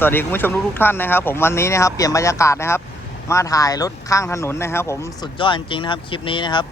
สวัสดีคุณผู้ชมทุกๆท่านนะครับ ผมวันนี้นะครับเปลี่ยนบรรยากาศนะครับ มาถ่ายรถข้างถนนนะครับ ผมสุดยอดจริงๆนะครับคลิปนี้นะครับ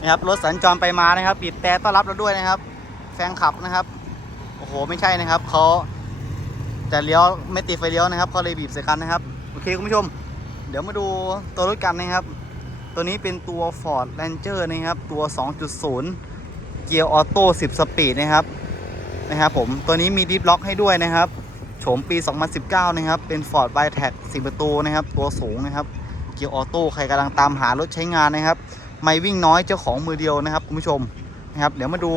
นะครับรถสัญจรไปมานะครับบีบแต่ต้อนรับเราด้วยนะครับ แฟนคลับนะครับโอ้โหไม่ใช่นะครับเขาจะเลี้ยวไม่ติดไฟเลี้ยวนะครับเขาเลยบีบใส่กันนะครับโอเคคุณผู้ชม เดี๋ยวมาดูตัวรถกันนะครับ ตัวนี้เป็นตัว Ford Ranger นะครับตัว 2.0 เกียร์ออโต้10 สปีดนะครับนะครับผมตัวนี้มีดิฟล็อกให้ด้วยนะครับ โฉมปี 2019 นะครับ เป็น Ford b i t e c 4ประตูนะครับ ตัวสูงนะครับ เกียร์ออโต้ ใครกำลังตามหารถใช้งานนะครับ ไม่วิ่งน้อยเจ้าของมือเดียวนะครับคุณผู้ชมนะครับ เดี๋ยวมาดู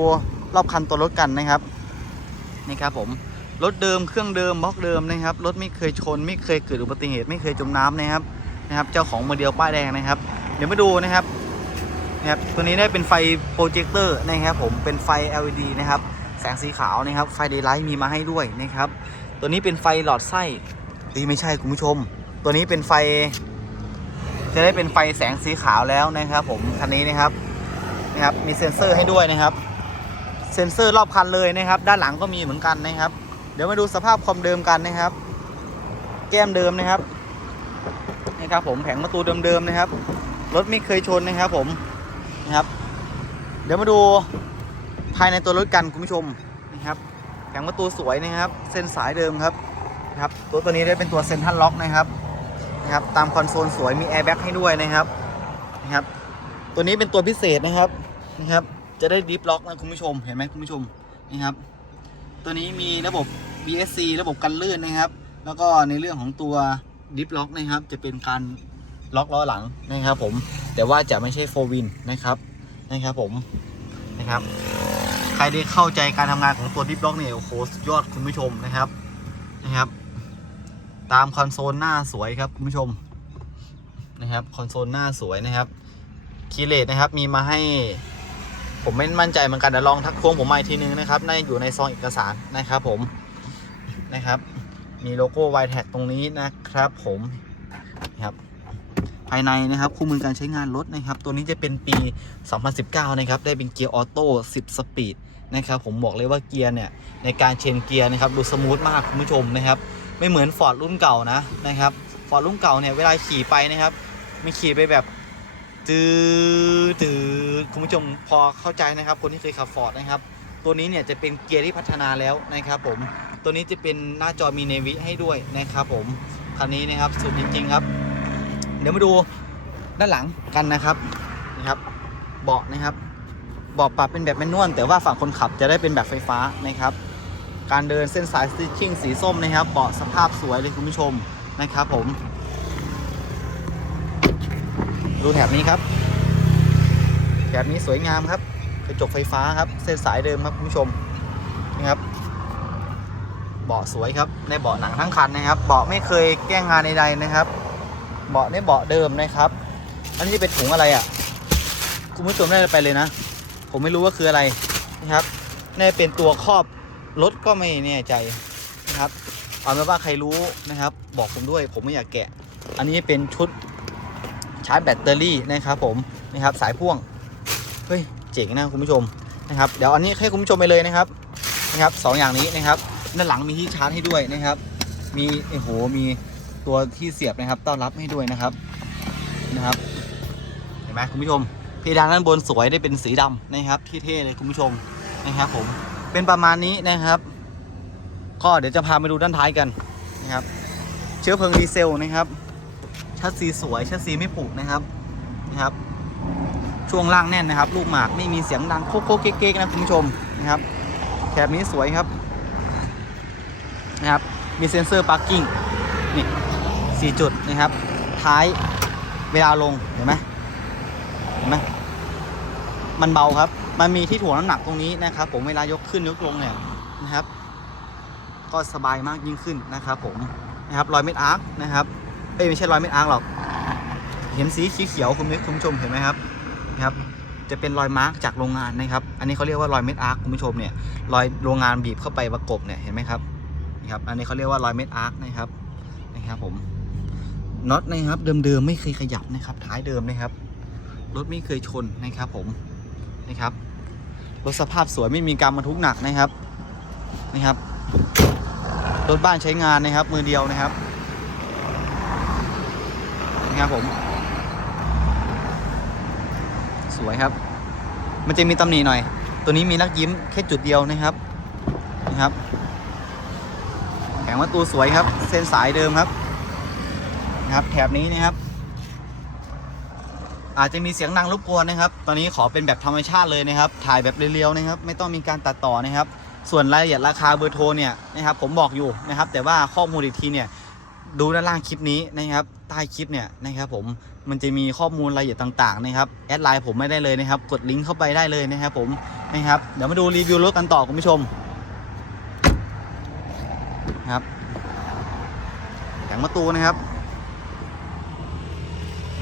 รอบคันตัวรถกันนะครับ นี่ครับผม รถเดิม เครื่องเดิมบล็อกเดิมนะครับ รถไม่เคยชน ไม่เคยเกิดอุบัติเหตุ ไม่เคยจมน้ำนะครับ นะครับ เจ้าของมือเดียวป้ายแดงนะครับ เดี๋ยวมาดูนะครับนะครับ ตัวนี้ได้เป็นไฟโปรเจคเตอร์นะครับผม เป็นไฟ LED นะครับ แสงสีขาวนะครับ ไฟเดย์ไลท์มีมาให้ด้วยนะครับ ตัวนี้เป็นไฟหลอดไส้ดีไม่ใช่คุณผู้ชม ตัวนี้เป็นไฟ จะได้เป็นไฟแสงสีขาวแล้วนะครับ ผมคันนี้นะครับนะครับมีเซ็นเซอร์ให้ด้วยนะครับ เซ็นเซอร์รอบคันเลยนะครับ ด้านหลังก็มีเหมือนกันนะครับ เดี๋ยวมาดูสภาพคอมเดิมกันนะครับ แก้มเดิมนะครับนี่ครับผมแผงประตูเดิมๆนะครับรถไม่เคยชนนะครับ ผมนะครับ เดี๋ยวมาดูภายในตัวรถกันคุณผู้ชมนะครับ แผงประตูสวยนะครับ เส้นสายเดิมครับนะครับตัวตัวนี้ได้เป็นตัวเซ็นทันล็อกนะครับนะครับตามคอนโซลสวยมีแอร์แบ็กให้ด้วยนะครับนะครับตัวนี้เป็นตัวพิเศษนะครับนะครับจะได้ดิฟล็อกนะคุณผู้ชมเห็นไหมคุณผู้ชมนี่ครับตัวนี้มีระบบ BSC ระบบกันลื่นนะครับ แล้วก็ในเรื่องของตัวดิฟล็อกนะครับ จะเป็นการล็อกล้อหลังนะครับผมแต่ว่าจะไม่ใช่โฟวินนะครับนะครับผมนะครับ ใครได้เข้าใจการทำงานของตัวดิฟล็อกเนี่ยโอ้โหสุดยอดคุณผู้ชมนะครับนะครับ ตามคอนโซลหน้าสวยครับคุณผู้ชมนะครับคอนโซลหน้าสวยนะครับคีเลสนะครับมีมาให้ผมไม่มั่นใจเหมือนกันเดี๋ยวลองทักทวงผมมาอีกทีนึงนะครับน่าจะอยู่ในซองเอกสารนะครับผมนะครับ มีโลโก้ y t a g ตรงนี้นะครับผมนะครับ ภายในนะครับคู่มือการใช้งานรถนะครับ ตัวนี้จะเป็นปี 2019 นะครับ ได้เป็นเกียร์ออโต้ 10 สปีดนะครับ ผมบอกเลยว่าเกียร์เนี่ย ในการเชนเกียร์นะครับ ดูสมูทมากคุณผู้ชมนะครับ ไม่เหมือนฟอร์ดรุ่นเก่านะนะครับฟอร์ดรุ่นเก่าเนี่ยเวลาขี่ไปนะครับไม่ขี่ไปแบบจืดจืดคุณผู้ชมพอเข้าใจนะครับ คนที่เคยขับฟอร์ดนะครับ ตัวนี้เนี่ยจะเป็นเกียร์ที่พัฒนาแล้วนะครับ ผมตัวนี้จะเป็นหน้าจอมีเนวิให้ด้วยนะครับ ผมคันนี้นะครับสุดจริงๆครับ เดี๋ยวมาดูด้านหลังกันนะครับนะครับ เบาะนะครับเบาะปรับเป็นแบบแมนนวลแต่ว่าฝั่งคนขับจะได้เป็นแบบไฟฟ้านะครับ การเดินเส้นสายสติชชิ่งสีส้มนะครับเบาะสภาพสวยเลยคุณผู้ชมนะครับผม ดูแถบนี้ครับ แถบนี้สวยงามครับกระจกไฟฟ้าครับ เส้นสายเดิมครับคุณผู้ชมนะครับเบาะสวยครับในเบาะหนังทั้งคันนะครับเบาะไม่เคยแก้งงานใดๆนะครับ เบาะในเบาะเดิมนะครับ อันนี้เป็นถุงอะไรอะ คุณผู้ชมได้ไปเลยนะ ผมไม่รู้ว่าคืออะไรนะครับน่เป็นตัวครอบรถก็ไม่แน่ใจนะครับ เอาเป็นว่าใครรู้นะครับ บอกผมด้วยผมไม่อยากแกะ อันนี้เป็นชุดชาร์จแบตเตอรี่นะครับ ผมนะครับสายพ่วงเฮ้ยเจ๋งนะคุณผู้ชมนะครับ เดี๋ยวอันนี้ให้คุณผู้ชมไปเลยนะครับนะครับสองอย่างนี้นะครับด้านหลังมีที่ชาร์จให้ด้วยนะครับ มีโอ้โหมี ตัวที่เสียบนะครับ ต้อนรับให้ด้วยนะครับนะครับ เห็นไหมคุณผู้ชมเพดานด้านบนสวยได้เป็นสีดำนะครับ ที่เท่เลยคุณผู้ชมนะครับ ผมเป็นประมาณนี้นะครับ ก็เดี๋ยวจะพาไปดูด้านท้ายกันนะครับ เชื้อเพลิงดีเซลนะครับ ชัดซีสวยชัดซีไม่ผุนะครับนะครับ ช่วงล่างแน่นนะครับ ลูกหมากไม่มีเสียงดังโคกโคกเก๊กๆนะคุณผู้ชมนะครับแถบนี้สวยครับนะครับ มีเซ็นเซอร์พาร์กิ้งนี่ สี่จุดนะครับ ท้ายเวลาลงเห็นไหมเห็นไหมมันเบาครับ มันมีที่ถ่วงน้ำหนักตรงนี้นะครับ ผมเวลายกขึ้นยกลงเนี่ยนะครับ ก็สบายมากยิ่งขึ้นนะครับ ผมนะครับรอยเม็ดอาร์คนะครับเอ้ยไม่ใช่รอยเม็ดอาร์คหรอก เห็นสีเขียวคุณคุณผู้ชมเห็นไหมครับนะครับจะเป็นรอยมาร์กจากโรงงานนะครับ อันนี้เขาเรียกว่ารอยเม็ดอาร์คคุณผู้ชมเนี่ย รอยโรงงานบีบเข้าไปประกบเนี่ยเห็นไหมครับนะครับ อันนี้เขาเรียกว่ารอยเม็ดอาร์คนะครับ นะครับผม น็อตนะครับ เดิมๆไม่เคยขยับนะครับ ท้ายเดิมนะครับ รถไม่เคยชนนะครับ ผมนะครับรถสภาพสวยไม่มีการบรรทุกหนักนะครับนะครับรถบ้านใช้งานนะครับ มือเดียวนะครับนี่ครับผม สวยครับ มันจะมีตำหนิหน่อย ตัวนี้มีลักยิ้มแค่จุดเดียวนะครับนะครับแผงประตูสวยครับ เส้นสายเดิมครับ นะครับแถบนี้นะครับ อาจจะมีเสียงดังรบกวนนะครับ ตอนนี้ขอเป็นแบบธรรมชาติเลยนะครับ ถ่ายแบบเรียวๆนะครับ ไม่ต้องมีการตัดต่อนะครับ ส่วนรายละเอียดราคาเบอร์โทรเนี่ยนะครับ ผมบอกอยู่นะครับ แต่ว่าข้อมูลอีกทีเนี่ยดูด้านล่างคลิปนี้นะครับใต้คลิปเนี่ยนะครับผมมันจะมีข้อมูลรายละเอียดต่างๆนะครับแอดไลน์ผมไม่ได้เลยนะครับ กดลิงก์เข้าไปได้เลยนะครับผมนะครับเดี๋ยวมาดูรีวิวรถกันต่อคุณผู้ชมครับแผงประตูนะครับ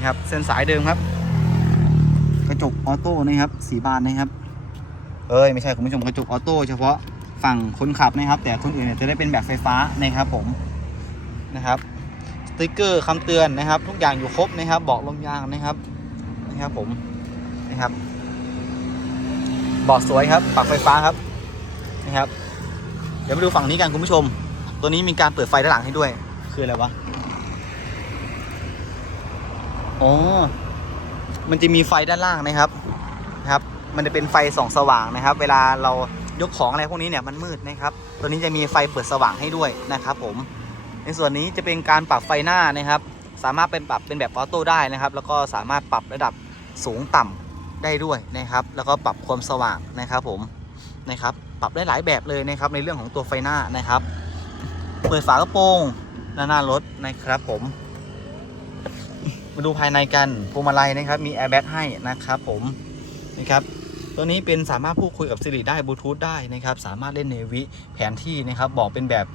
ครับ เส้นสายเดิมครับ กระจกออโต้นะครับสีบานนะครับ เอ้ยไม่ใช่คุณผู้ชมกระจกออโต้เฉพาะฝั่งคนขับนะครับ แต่คนอื่นเนี่ยจะได้เป็นแบบไฟฟ้านะครับผมนะครับสติกเกอร์คำเตือนนะครับ ทุกอย่างอยู่ครบนะครับเบาะลมยางนะครับนะครับผมนะครับเบาะสวยครับปรับไฟฟ้าครับนะครับ เดี๋ยวมาดูฝั่งนี้กันคุณผู้ชม ตัวนี้มีการเปิดไฟด้านหลังให้ด้วย คืออะไรวะ อ๋อ มันจะมีไฟด้านล่างนะครับนะครับ มันจะเป็นไฟส่องสว่างนะครับ เวลาเรายกของอะไรพวกนี้เนี่ยมันมืดนะครับ ตัวนี้จะมีไฟเปิดสว่างให้ด้วยนะครับ ผม ในส่วนนี้จะเป็นการปรับไฟหน้านะครับ สามารถเป็นปรับเป็นแบบออโต้ได้นะครับ แล้วก็สามารถปรับระดับสูงต่ำได้ด้วยนะครับ แล้วก็ปรับความสว่างนะครับ ผมนะครับ ปรับได้หลายแบบเลยนะครับ ในเรื่องของตัวไฟหน้านะครับ เปิดฝากระโปรงหน้ารถนะครับผม มาดูภายในกันพวงมาลัยนะครับ มีแอร์แบ็กให้นะครับผมนะครับตัวนี้เป็นสามารถพูดคุยกับ Siri ได้บลูทูธได้นะครับ สามารถเล่นเนวิแผนที่นะครับ บอกเป็นแบบ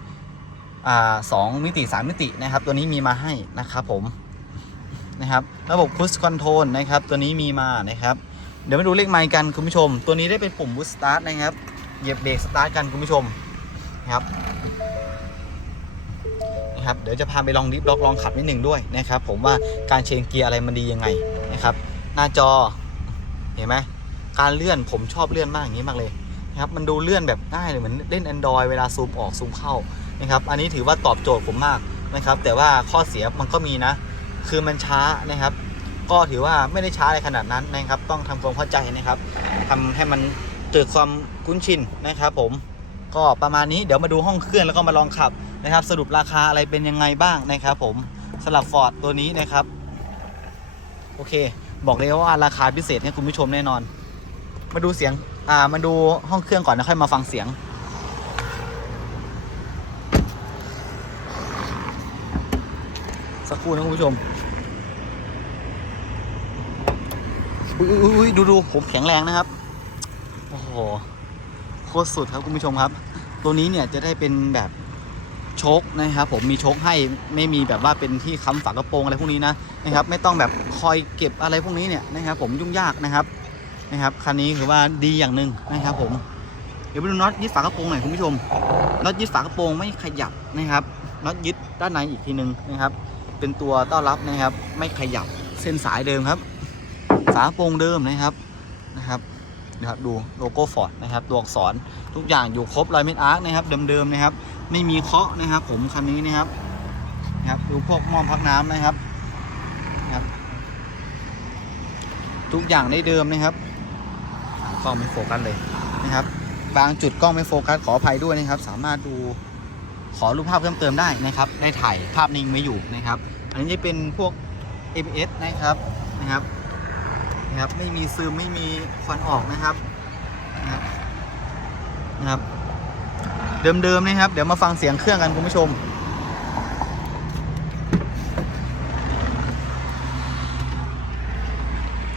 อสองมิติ 3 มิตินะครับ ตัวนี้มีมาให้นะครับผมนะครับ ระบบ Push Control นะครับ ตัวนี้มีมานะครับ เดี๋ยวมาดูเลขไมค์กันคุณผู้ชม ตัวนี้ได้เป็นปุ่ม Boost Start นะครับ เหยียบเบรกสตาร์ทกันคุณผู้ชมนะครับ นะครับเดี๋ยวจะพาไปลองดิฟล็อกลองขับนิดหนึ่งด้วยนะครับผมว่าการเชนเกียร์อะไรมันดียังไงนะครับหน้าจอเห็นไหมการเลื่อนผมชอบเลื่อนมากอย่างนี้มากเลยนะครับมันดูเลื่อนแบบง่ายเลยเหมือนเล่น Android เวลาซูมออกซูมเข้านะครับอันนี้ถือว่าตอบโจทย์ผมมากนะครับแต่ว่าข้อเสียมันก็มีนะ คือมันช้านะครับ ก็ถือว่าไม่ได้ช้าอะไรขนาดนั้นนะครับ ต้องทำความเข้าใจนะครับทำให้มันเกิดความคุ้นชินนะครับผมก็ประมาณนี้เดี๋ยวมาดูห้องเครื่องแล้วก็มาลองขับ นะครับ สรุปราคาอะไรเป็นยังไงบ้างนะครับ ผมสำหรับฟอร์ดตัวนี้นะครับ โอเค บอกเลยว่าราคาพิเศษให้คุณผู้ชมแน่นอน มาดูเสียง อ่า มาดูห้องเครื่องก่อนแล้วค่อยมาฟังเสียงสักครู่นะคุณผู้ชมอุ้ยดูดูผมแข็งแรงนะครับ โอ้โห โคตรสุดครับคุณผู้ชมครับ ตัวนี้เนี่ยจะได้เป็นแบบ โชคนะครับผมมีโชคให้ไม่มีแบบว่าเป็นที่ค้ำฝากระโปรงอะไรพวกนี้นะนะครับ ไม่ต้องแบบคอยเก็บอะไรพวกนี้เนี่ยนะครับ ผมยุ่งยากนะครับนะครับคันนี้ถือว่าดีอย่างหนึ่งนะครับ ผมเดี๋ยวไปดูน็อตยึดฝากระโปรงหน่อยคุณผู้ชมน็อตยึดฝากระโปรงไม่ขยับนะครับน็อตยึดด้านในอีกทีหนึ่งนะครับ เป็นตัวต้อนรับนะครับ ไม่ขยับเส้นสายเดิมครับ ฝากระโปรงเดิมนะครับนะครับนะครับดูโลโก้ฟอร์ดนะครับตัวอักษรทุกอย่างอยู่ครบลายเม็ดอาร์คนะครับเดิมๆนะครับ ไม่มีเคาะนะครับ ผมคันนี้นะครับนะครับดูพวกหม้อพักน้ำนะครับนะครับ ทุกอย่างได้เดิมนะครับกล้องไม่โฟกัสเลยนะครับ บางจุดกล้องไม่โฟกัสขออภัยด้วยนะครับ สามารถดูขอรูปภาพเพิ่มเติมได้นะครับ ได้ถ่ายภาพนิ่งไว้อยู่นะครับ อันนี้จะเป็นพวก ABS นะครับนะครับนะครับ ไม่มีซึมไม่มีควันออกนะครับนะครับนะครับ เดิมๆนะครับ เดี๋ยวมาฟังเสียงเครื่องกันคุณผู้ชม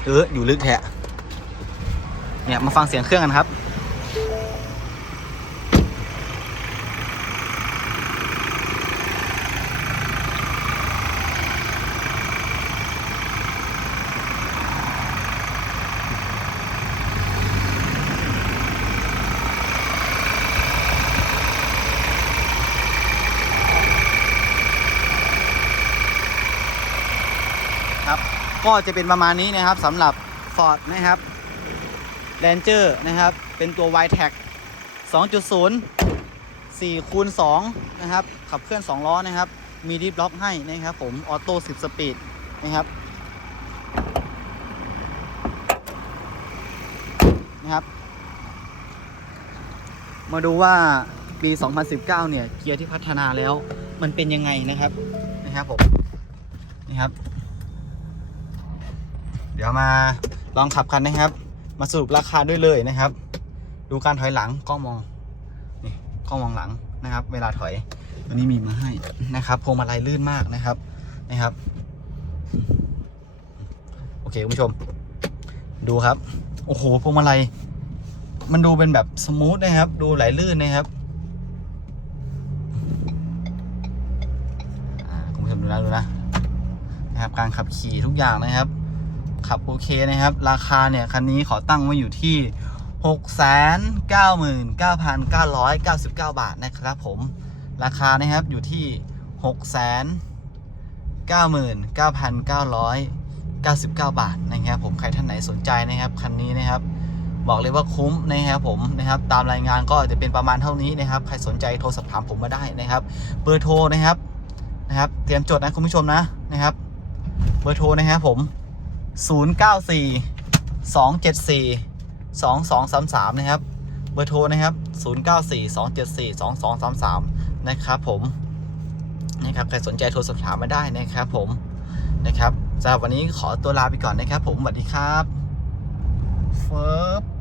เอออยู่ลึกแท้เนี่ยมาฟังเสียงเครื่องกันครับ ก็จะเป็นประมาณนี้นะครับสำหรับ Ford นะครับ Ranger นะครับ เป็นตัว y t e c 2.0 4คูณ2นะครับ ขับเคลื่อน 2 ล้อนะครับ มีดิฟล็อกให้นะครับผม ออโต้ 10 สปีดนะครับนะครับ มาดูว่าปี 2019 เนี่ย เกียร์ที่พัฒนาแล้วมันเป็นยังไงนะครับ นะครับผมนี่ครับ ดี๋ยวมาลองขับกันนะครับ มาสรุปราคาด้วยเลยนะครับ ดูการถอยหลังกล้องมองนี่กล้องมองหลังนะครับ เวลาถอยวันนี้มีมาให้นะครับพวงมาลัยลื่นมากนะครับนะครับโอเคคุณผู้ชม ดูครับ โอ้โหพวงมาลัยมันดูเป็นแบบสมูทนะครับ ดูไหลลื่นนะครับคุณผู้ชมดูนะดูนะนะครับ การขับขี่ทุกอย่างนะครับ ขับโอเคนะครับ ราคาเนี่ย คันนี้ขอตั้งไว้อยู่ที่ 699,999 บาทนะครับผม ราคานะครับอยู่ที่ 699,999 บาทนะครับผม ใครท่านไหนสนใจนะครับ คันนี้นะครับ บอกเลยว่าคุ้มนะครับผมนะครับ ตามรายงานก็จะเป็นประมาณเท่านี้นะครับ ใครสนใจโทรสอบถามผมมาได้นะครับเบอร์โทรนะครับนะครับ เตรียมจดนะคุณผู้ชมนะนะครับ เบอร์โทรนะครับผม 094 274 2233 นะครับ เบอร์โทรนะครับ 094 274 2233 นะครับผมนะครับใครสนใจโทรสอบถามมาได้นะครับผมนะครับสำหรับวันนี้ขอตัวลาไปก่อนนะครับผมสวัสดีครับเฟิร์